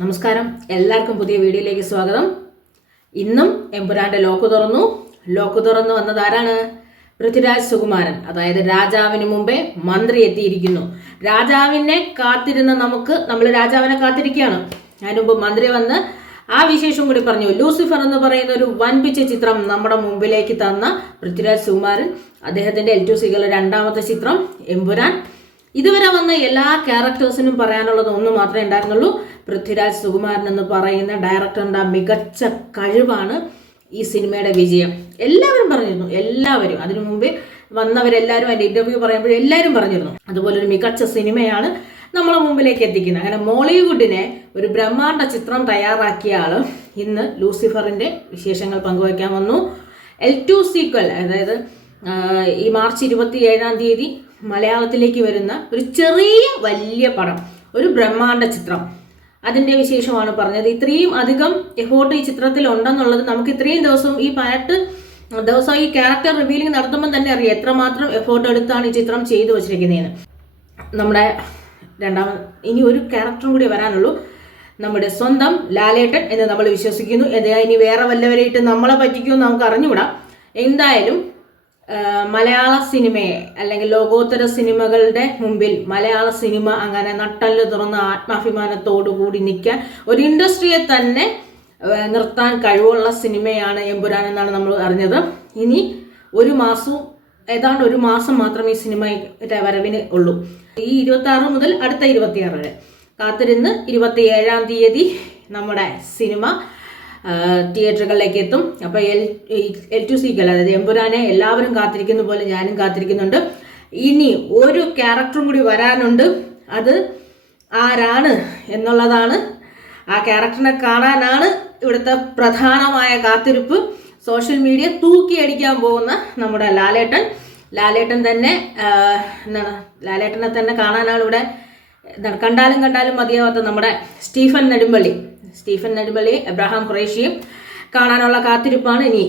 നമസ്കാരം, എല്ലാവർക്കും പുതിയ വീഡിയോയിലേക്ക് സ്വാഗതം. ഇന്നും എമ്പുരാന്റെ ലോക്ക് തുറന്നു വന്നത് ആരാണ്? പൃഥ്വിരാജ് സുകുമാരൻ. അതായത് രാജാവിന് മുമ്പേ മന്ത്രി എത്തിയിരിക്കുന്നു. രാജാവിനെ കാത്തിരുന്ന നമ്മൾ രാജാവിനെ കാത്തിരിക്കുകയാണ്. അതിനു മുമ്പ് മന്ത്രി വന്ന് ആ വിശേഷം കൂടി പറഞ്ഞു. ലൂസിഫർ എന്ന് പറയുന്ന ഒരു വൻപിച്ച ചിത്രം നമ്മുടെ മുമ്പിലേക്ക് തന്ന പൃഥ്വിരാജ് സുകുമാരൻ, അദ്ദേഹത്തിന്റെ L2C രണ്ടാമത്തെ ചിത്രം എമ്പുരാൻ. ഇതുവരെ വന്ന എല്ലാ ക്യാരക്ടേഴ്സിനും പറയാനുള്ളത് ഒന്ന് മാത്രമേ ഉണ്ടായിരുന്നുള്ളൂ. പൃഥ്വിരാജ് സുകുമാരൻ എന്ന് പറയുന്ന ഡയറക്ടറിന്റെ മികച്ച കഴിവാണ് ഈ സിനിമയുടെ വിജയം. എല്ലാവരും പറഞ്ഞിരുന്നു, എല്ലാവരും അതിനു മുമ്പേ വന്നവരെല്ലാവരും അതിന്റെ ഇന്റർവ്യൂ പറയുമ്പോൾ എല്ലാവരും പറഞ്ഞിരുന്നു അതുപോലെ ഒരു മികച്ച സിനിമയാണ് നമ്മളെ മുമ്പിലേക്ക് എത്തിക്കുന്നത്. അങ്ങനെ മോളിവുഡിനെ ഒരു ബ്രഹ്മാണ്ഡ ചിത്രം തയ്യാറാക്കിയ ആള് ഇന്ന് ലൂസിഫറിന്റെ വിശേഷങ്ങൾ പങ്കുവയ്ക്കാൻ വന്നു. L2C, അതായത് ഈ മാർച്ച് 27 മലയാളത്തിലേക്ക് വരുന്ന ഒരു ചെറിയ വലിയ പടം, ഒരു ബ്രഹ്മാണ്ഡ ചിത്രം, അതിന്റെ വിശേഷമാണ് പറഞ്ഞത്. ഇത്രയും അധികം എഫോർട്ട് ഈ ചിത്രത്തിൽ ഉണ്ടെന്നുള്ളത് നമുക്ക് ഇത്രയും ദിവസം ഈ 18 ദിവസം ഈ ക്യാരക്ടർ റിവീലിംഗ് നടത്തുമ്പോൾ തന്നെ അറിയാം എത്രമാത്രം എഫോർട്ട് എടുത്താണ് ഈ ചിത്രം ചെയ്തു വച്ചിരിക്കുന്നതെന്ന്. നമ്മുടെ ഇനി ഒരു ക്യാരക്ടറും കൂടി വരാനുള്ളൂ, നമ്മുടെ സ്വന്തം ലാലേട്ടൻ എന്ന് നമ്മൾ വിശ്വസിക്കുന്നു. ഇനി വേറെ വല്ലവരായിട്ട് നമ്മളെ പറ്റിക്കുമെന്ന് നമുക്ക് അറിഞ്ഞുകൂടാ. എന്തായാലും മലയാള സിനിമയെ അല്ലെങ്കിൽ ലോകോത്തര സിനിമകളുടെ മുമ്പിൽ മലയാള സിനിമ അങ്ങനെ നട്ടല് തുറന്ന് ആത്മാഭിമാനത്തോടു കൂടി നിൽക്കാൻ ഒരു ഇൻഡസ്ട്രിയെ തന്നെ നിർത്താൻ കഴിവുള്ള സിനിമയാണ് എമ്പുരാൻ എന്നാണ് നമ്മൾ അറിഞ്ഞത്. ഇനി ഏതാണ്ട് ഒരു മാസം മാത്രമേ ഈ സിനിമയുടെ വരവിന് ഉള്ളൂ. ഈ 26 മുതൽ അടുത്ത 26 വരെ കാത്തിരുന്ന് 27 നമ്മുടെ സിനിമ തിയേറ്ററുകളിലേക്ക് എത്തും. അപ്പോൾ L2C, അതായത് എമ്പുരാനെ എല്ലാവരും കാത്തിരിക്കുന്ന പോലെ ഞാനും കാത്തിരിക്കുന്നുണ്ട്. ഇനി ഒരു ക്യാരക്ടറും കൂടി വരാനുണ്ട്. അത് ആരാണ് എന്നുള്ളതാണ്, ആ ക്യാരക്ടറിനെ കാണാനാണ് ഇവിടുത്തെ പ്രധാനമായ കാത്തിരിപ്പ്. സോഷ്യൽ മീഡിയ തൂക്കിയടിക്കാൻ പോകുന്ന നമ്മുടെ ലാലേട്ടൻ തന്നെ ലാലേട്ടനെ തന്നെ കാണാനാണ് ഇവിടെ കണ്ടാലും മതിയാവാത്ത നമ്മുടെ സ്റ്റീഫൻ നെടുമ്പള്ളി, എബ്രഹാം ഖുറേഷിയും കാണാനുള്ള കാത്തിരിപ്പാണ് ഇനി.